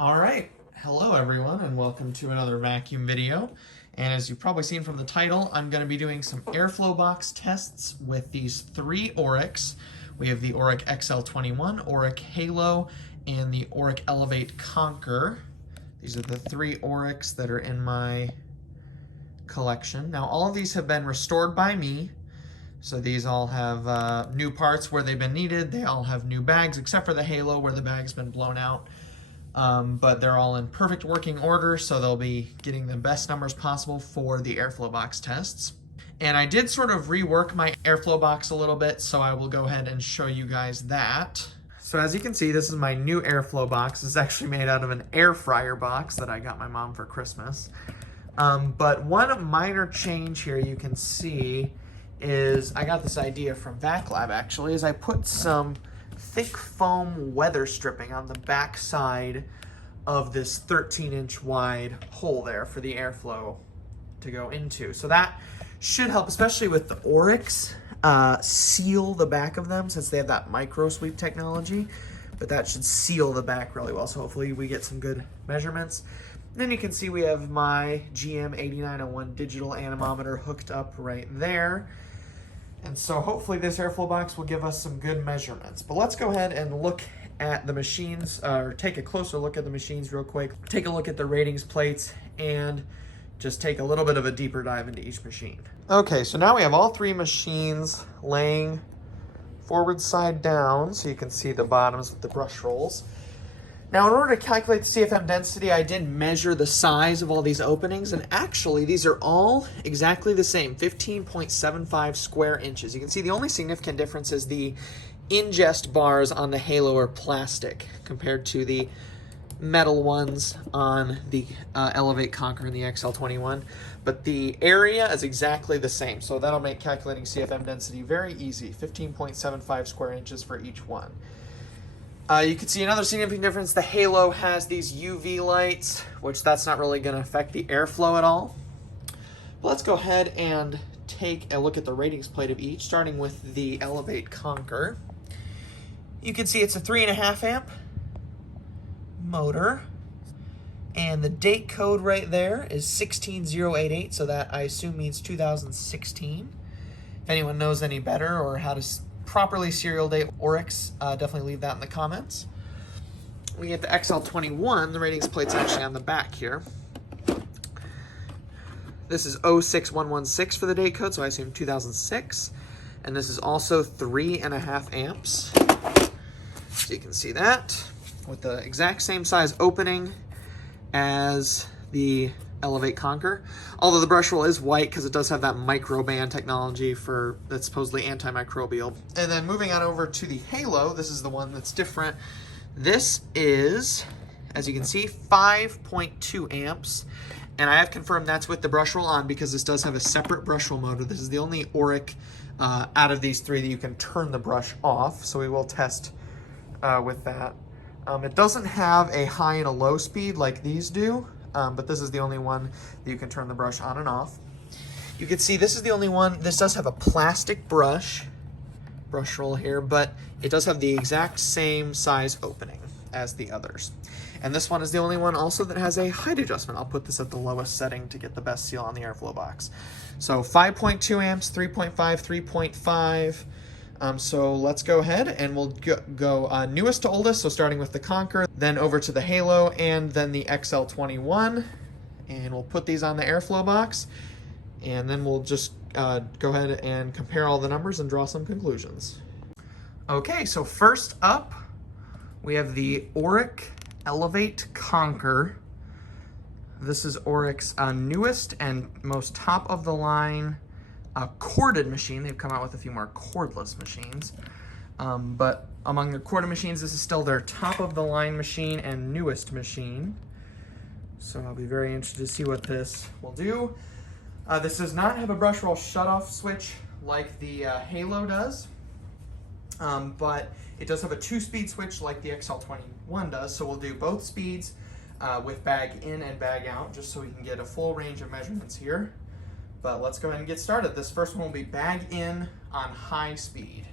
All right, hello everyone and welcome to another vacuum video. And as you've probably seen from the title, I'm going to be doing some airflow box tests with these three Orecks. We have the Oreck XL21, Oreck Halo, and the Oreck Elevate Conquer. These are the three Orecks that are in my collection. Now all of these have been restored by me. So these all have new parts where they've been needed. They all have new bags except for the Halo where the bag's been blown out. But they're all in perfect working order, so they'll be getting the best numbers possible for the airflow box tests. And I did sort of rework my airflow box a little bit, so I will go ahead and show you guys that. So as you can see, this is my new airflow box. It's actually made out of an air fryer box that I got my mom for Christmas. But one minor change here you can see is, I got this idea from VacLab actually, is I put some thick foam weather stripping on the back side of this 13-inch wide hole there for the airflow to go into. So that should help, especially with the Orecks, seal the back of them since they have that micro sweep technology. But that should seal the back really well, so hopefully we get some good measurements. And then you can see we have my GM8901 digital anemometer hooked up right there. And so hopefully this airflow box will give us some good measurements. But let's go ahead and look at the machines, or take a closer look at the machines real quick. Take a look at the ratings plates and just take a little bit of a deeper dive into each machine. Okay, so now we have all three machines laying forward side down so you can see the bottoms of the brush rolls. Now, in order to calculate the CFM density, I did measure the size of all these openings, and actually these are all exactly the same, 15.75 square inches. You can see the only significant difference is the ingest bars on the Halo are plastic compared to the metal ones on the Elevate Conquer and the XL21, but the area is exactly the same, so that'll make calculating CFM density very easy, 15.75 square inches for each one. You can see another significant difference. The Halo has these UV lights, which that's not really going to affect the airflow at all. But let's go ahead and take a look at the ratings plate of each, starting with the Elevate Conquer. You can see it's a 3.5 amp motor, and the date code right there is 16088, so that I assume means 2016. If anyone knows any better or how to properly serial date Orecks, definitely leave that in the comments. We get the XL21, the ratings plate's actually on the back here. This is 06116 for the date code, so I assume 2006. And this is also 3.5 amps. So you can see that with the exact same size opening as the Elevate Conquer, although the brush roll is white because it does have that microband technology that's supposedly antimicrobial. And then moving on over to the Halo, this is the one that's different. This is, as you can see, 5.2 amps, and I have confirmed that's with the brush roll on because this does have a separate brush roll motor. This is the only Oreck out of these three that you can turn the brush off, so we will test with that. It doesn't have a high and a low speed like these do. But this is the only one that you can turn the brush on and off. You can see this is the only one, this does have a plastic brush roll here, but it does have the exact same size opening as the others. And this one is the only one also that has a height adjustment. I'll put this at the lowest setting to get the best seal on the airflow box. So 5.2 amps, 3.5, 3.5. So let's go ahead and we'll go newest to oldest, so starting with the Conquer, then over to the Halo, and then the XL21. And we'll put these on the airflow box, and then we'll just go ahead and compare all the numbers and draw some conclusions. Okay, so first up, we have the Oreck Elevate Conquer. This is Oreck's newest and most top of the line corded machine. They've come out with a few more cordless machines, but among their corded machines, this is still their top of the line machine and newest machine. So I'll be very interested to see what this will do. This does not have a brush roll shutoff switch like the Halo does, but it does have a 2-speed switch like the XL21 does. So we'll do both speeds with bag in and bag out, just so we can get a full range of measurements here. But let's go ahead and get started. This first one will be bag in on high speed.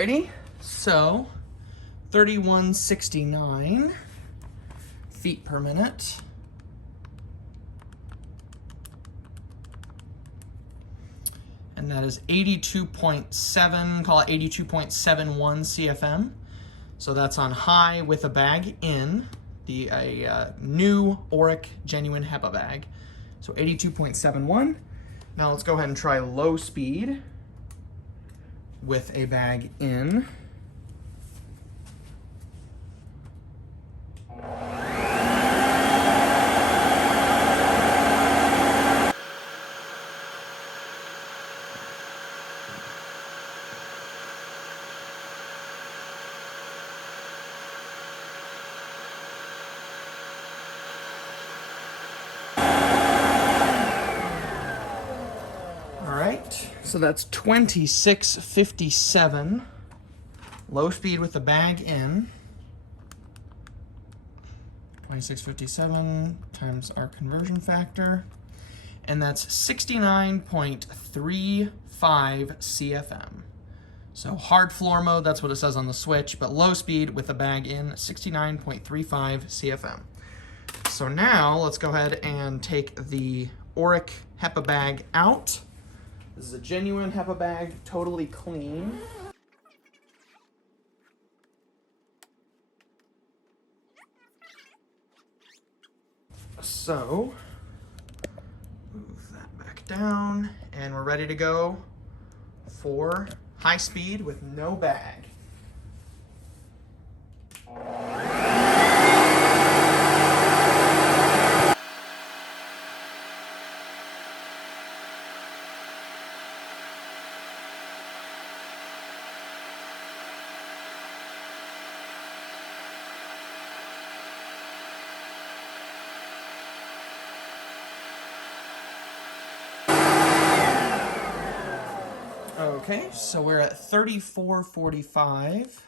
Alrighty, so 3169 feet per minute. And that is 82.7, call it 82.71 CFM. So that's on high with a bag in, a new Oreck genuine Hepa bag. So 82.71. Now let's go ahead and try low speed with a bag in. So that's 2657, low speed with the bag in. 2657 times our conversion factor, and that's 69.35 CFM. So hard floor mode, that's what it says on the switch, but low speed with the bag in, 69.35 CFM. So now let's go ahead and take the Oreck Hepa bag out. This is a genuine Hepa bag, totally clean. So, move that back down, and we're ready to go for high speed with no bag. Okay, so we're at 3445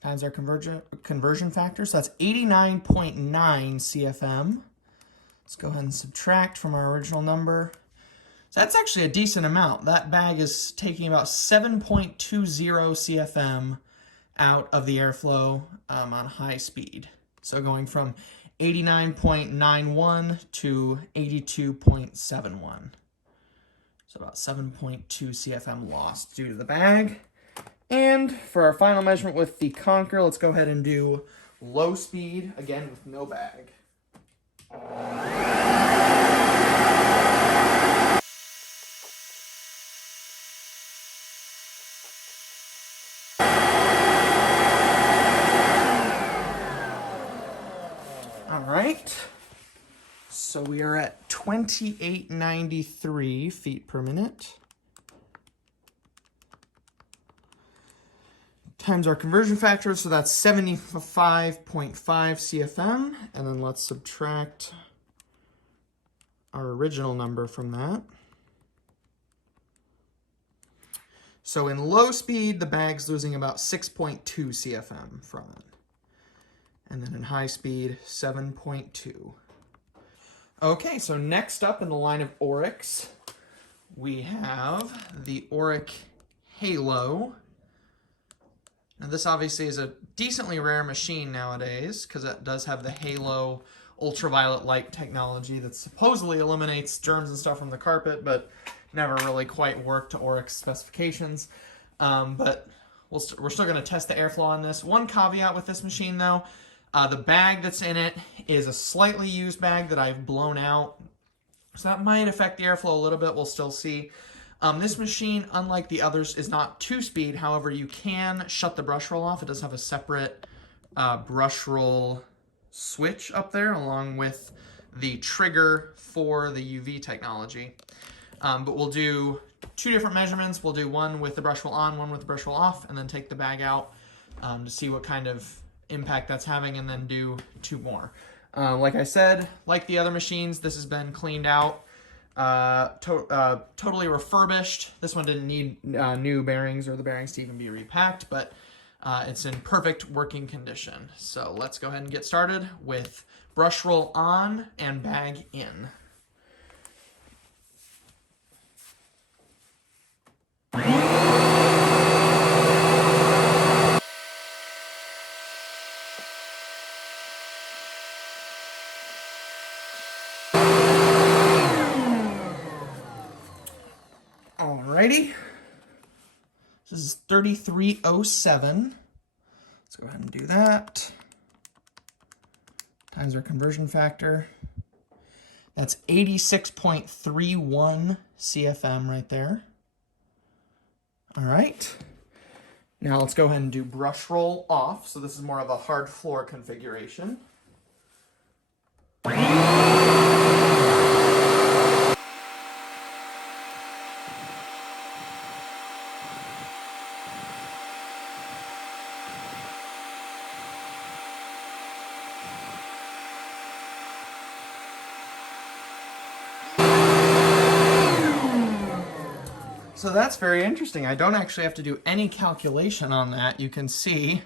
times our conversion factor, so that's 89.9 CFM. Let's go ahead and subtract from our original number. So that's actually a decent amount. That bag is taking about 7.20 CFM out of the airflow on high speed. So going from 89.91 to 82.71. So about 7.2 CFM lost due to the bag. And for our final measurement with the Conquer, let's go ahead and do low speed, again with no bag. All right. So we are at 2893 feet per minute. Times our conversion factor, so that's 75.5 CFM. And then let's subtract our original number from that. So in low speed, the bag's losing about 6.2 CFM from it. And then in high speed, 7.2. Okay, so next up in the line of Orecks, we have the Oreck Halo. Now this obviously is a decently rare machine nowadays because it does have the Halo ultraviolet light technology that supposedly eliminates germs and stuff from the carpet, but never really quite worked to Oreck's specifications. But we're still going to test the airflow on this. One caveat with this machine though, the bag that's in it is a slightly used bag that I've blown out. So that might affect the airflow a little bit, we'll still see. This machine, unlike the others, is not 2-speed. However, you can shut the brush roll off. It does have a separate brush roll switch up there along with the trigger for the UV technology. But we'll do 2 different measurements. We'll do one with the brush roll on, one with the brush roll off, and then take the bag out to see what kind of impact that's having, and then do 2 more. Like I said, like the other machines, this has been cleaned out, totally refurbished. This one didn't need new bearings or the bearings to even be repacked, but it's in perfect working condition. So let's go ahead and get started with brush roll on and bag in. Alrighty. This is 3307. Let's go ahead and do that. Times our conversion factor. That's 86.31 CFM right there. All right. Now let's go ahead and do brush roll off. So this is more of a hard floor configuration. So that's very interesting. I don't actually have to do any calculation on that. You can see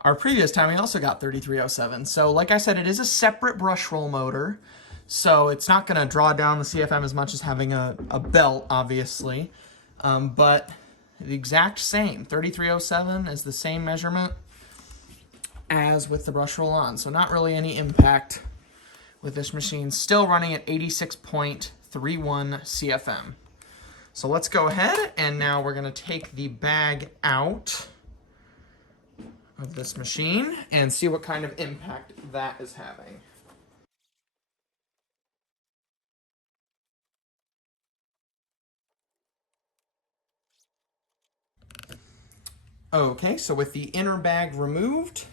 our previous time we also got 3307. So like I said, it is a separate brush roll motor. So it's not going to draw down the CFM as much as having a belt, obviously. But the exact same. 3307 is the same measurement as with the brush roll on. So not really any impact with this machine. Still running at 86.31 CFM. So let's go ahead, and now we're going to take the bag out of this machine and see what kind of impact that is having. Okay, so with the inner bag removed,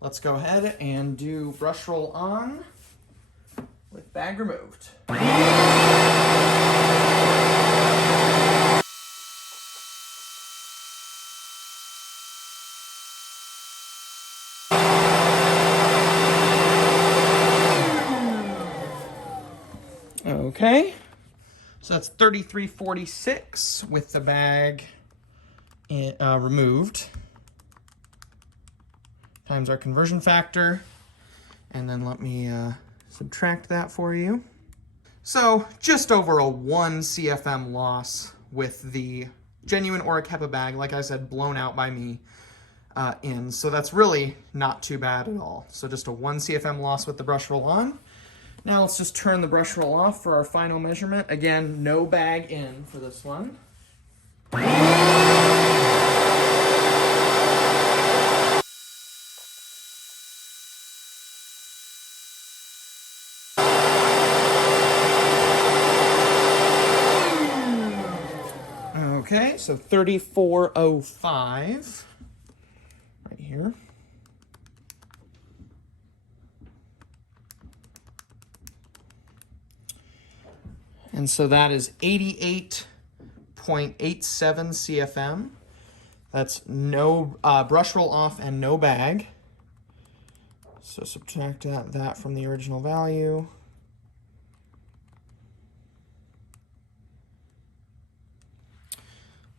let's go ahead and do brush roll on with bag removed. Okay, so that's 3346 with the bag removed, times our conversion factor, and then let me subtract that for you. So just over a 1 CFM loss with the genuine Oreck Hepa bag, like I said, blown out by me in. So that's really not too bad at all. So just a 1 CFM loss with the brush roll on. Now let's just turn the brush roll off for our final measurement. Again, no bag in for this one. Okay, so 3405 right here. And so that is 88.87 CFM. That's no brush roll off and no bag. So subtract that from the original value.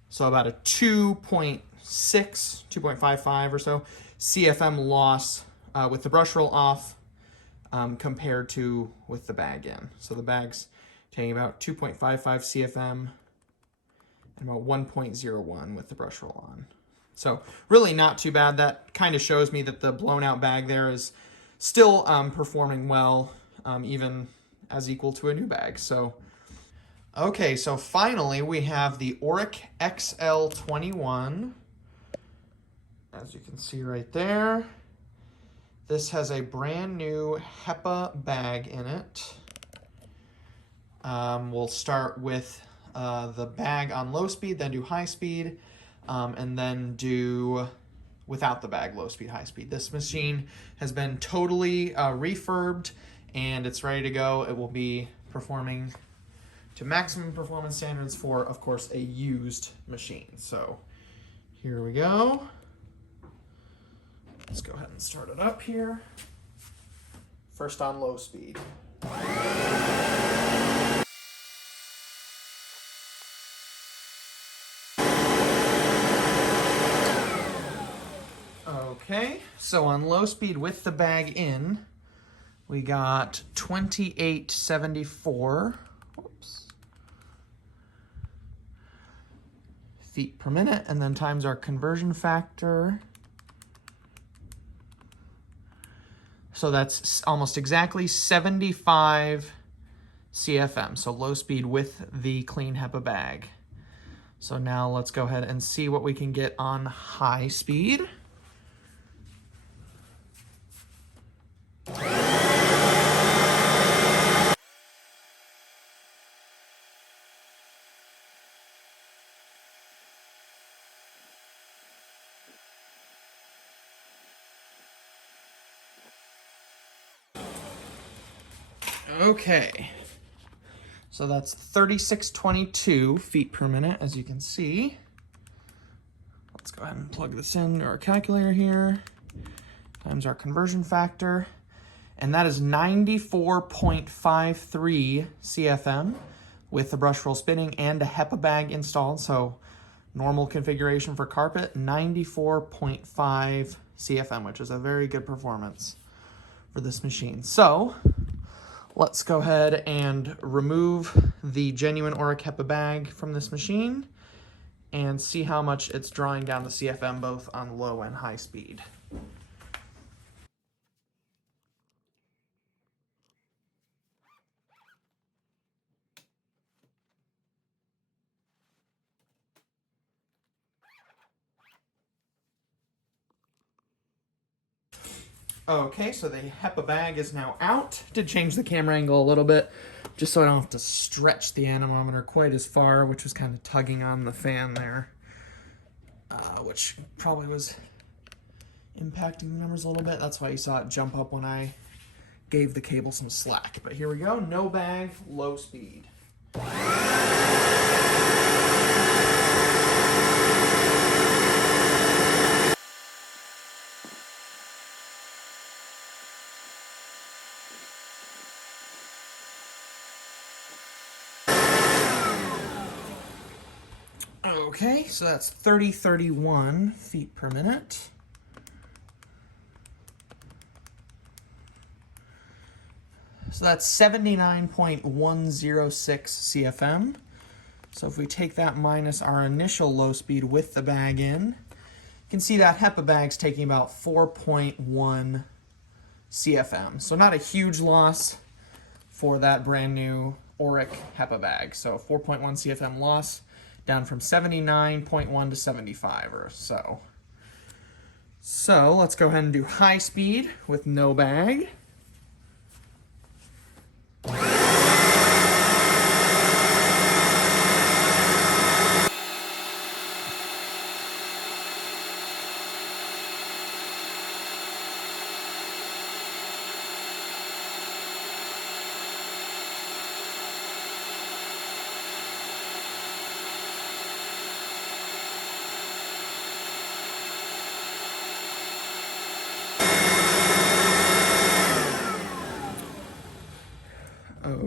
So about a 2.6, 2.55 or so CFM loss with the brush roll off compared to with the bag in. So the bag's taking about 2.55 CFM and about 1.01 with the brush roll on. So really not too bad. That kind of shows me that the blown out bag there is still performing well, even as equal to a new bag. So, okay, so finally we have the Oreck XL21. As you can see right there, this has a brand new Hepa bag in it. We'll start with the bag on low speed, then do high speed, and then do without the bag, low speed, high speed. This machine has been totally refurbed and it's ready to go. It will be performing to maximum performance standards for, of course, a used machine. So here we go. Let's go ahead and start it up here. First on low speed. Okay, so on low speed with the bag in, we got 2874 feet per minute, and then times our conversion factor. So that's almost exactly 75 CFM, so low speed with the clean Hepa bag. So now let's go ahead and see what we can get on high speed. Okay, so that's 3622 feet per minute, as you can see. Let's go ahead and plug this into our calculator here, times our conversion factor, and that is 94.53 CFM with the brush roll spinning and a Hepa bag installed. So normal configuration for carpet, 94.5 CFM, which is a very good performance for this machine. So let's go ahead and remove the genuine Oreck Hepa bag from this machine and see how much it's drawing down the CFM both on low and high speed. Okay, so the Hepa bag is now out. Did change the camera angle a little bit, just so I don't have to stretch the anemometer quite as far, which was kind of tugging on the fan there, which probably was impacting the numbers a little bit. That's why you saw it jump up when I gave the cable some slack. But here we go, no bag, low speed. Okay, so that's 3031 feet per minute. So that's 79.106 CFM. So if we take that minus our initial low speed with the bag in, you can see that Hepa bag's taking about 4.1 CFM. So not a huge loss for that brand new Oreck Hepa bag. So 4.1 CFM loss, down from 79.1 to 75 or so. So let's go ahead and do high speed with no bag.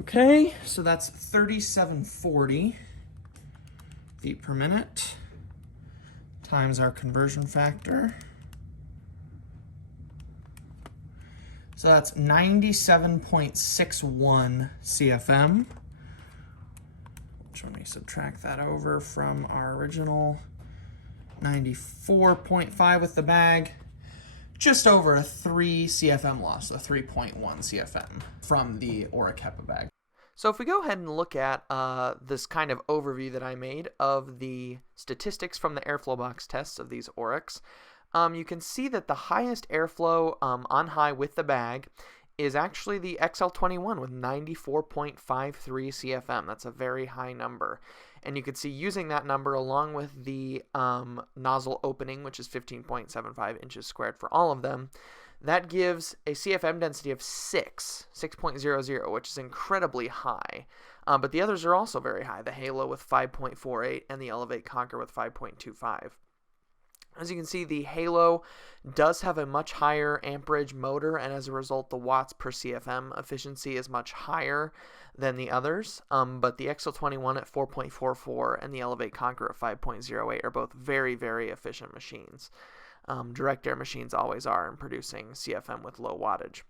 Okay, so that's 3740 feet per minute times our conversion factor. So that's 97.61 CFM, which when we subtract that over from our original 94.5 with the bag, just over a 3 CFM loss, a 3.1 CFM from the Oreck Hepa bag. So if we go ahead and look at this kind of overview that I made of the statistics from the airflow box tests of these Orecks, you can see that the highest airflow on high with the bag is actually the XL21 with 94.53 CFM. That's a very high number. And you can see using that number along with the nozzle opening, which is 15.75 inches squared for all of them, that gives a CFM density of 6.00, which is incredibly high. But the others are also very high, the Halo with 5.48 and the Elevate Conquer with 5.25. As you can see, the Halo does have a much higher amperage motor, and as a result, the watts per CFM efficiency is much higher than the others. But the XL21 at 4.44 and the Elevate Conquer at 5.08 are both very, very efficient machines. Direct air machines always are in producing CFM with low wattage.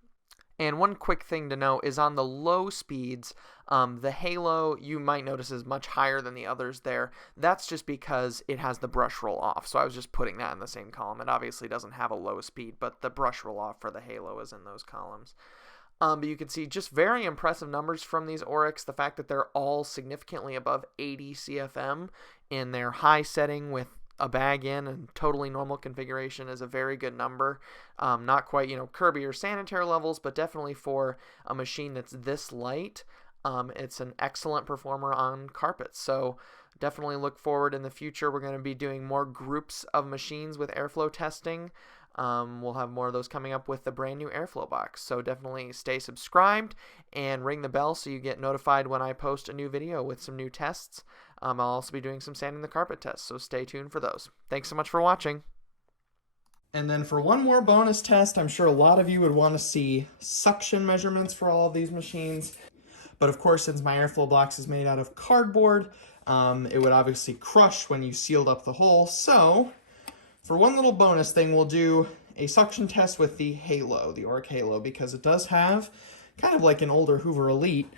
And one quick thing to note is on the low speeds, the Halo you might notice is much higher than the others there. That's just because it has the brush roll off. So I was just putting that in the same column. It obviously doesn't have a low speed, but the brush roll off for the Halo is in those columns. But you can see just very impressive numbers from these Orecks. The fact that they're all significantly above 80 CFM in their high setting with a bag in and totally normal configuration is a very good number. Not quite, Kirby or Sanitaire levels, but definitely for a machine that's this light, it's an excellent performer on carpets. So definitely look forward in the future. We're going to be doing more groups of machines with airflow testing. We'll have more of those coming up with the brand new airflow box. So definitely stay subscribed and ring the bell so you get notified when I post a new video with some new tests. I'll also be doing some sanding the carpet tests, so stay tuned for those. Thanks so much for watching. And then for one more bonus test, I'm sure a lot of you would want to see suction measurements for all of these machines. But of course, since my airflow box is made out of cardboard, it would obviously crush when you sealed up the hole. So for one little bonus thing, we'll do a suction test with the Halo, the Oreck Halo, because it does have, kind of like an older Hoover Elite,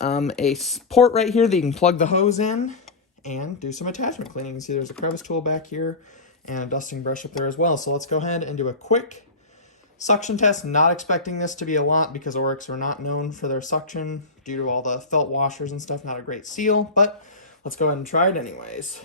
a port right here that you can plug the hose in and do some attachment cleaning. You can see there's a crevice tool back here and a dusting brush up there as well. So let's go ahead and do a quick suction test. Not expecting this to be a lot because Orecks are not known for their suction due to all the felt washers and stuff. Not a great seal, but let's go ahead and try it anyways.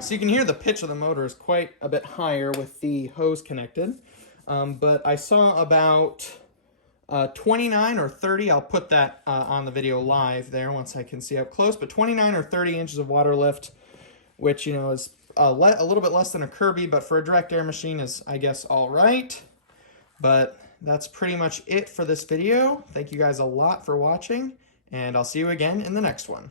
So you can hear the pitch of the motor is quite a bit higher with the hose connected, but I saw about 29 or 30, I'll put that on the video live there once I can see up close, but 29 or 30 inches of water lift, which is a little bit less than a Kirby, but for a direct air machine is, I guess, all right. But that's pretty much it for this video. Thank you guys a lot for watching, and I'll see you again in the next one.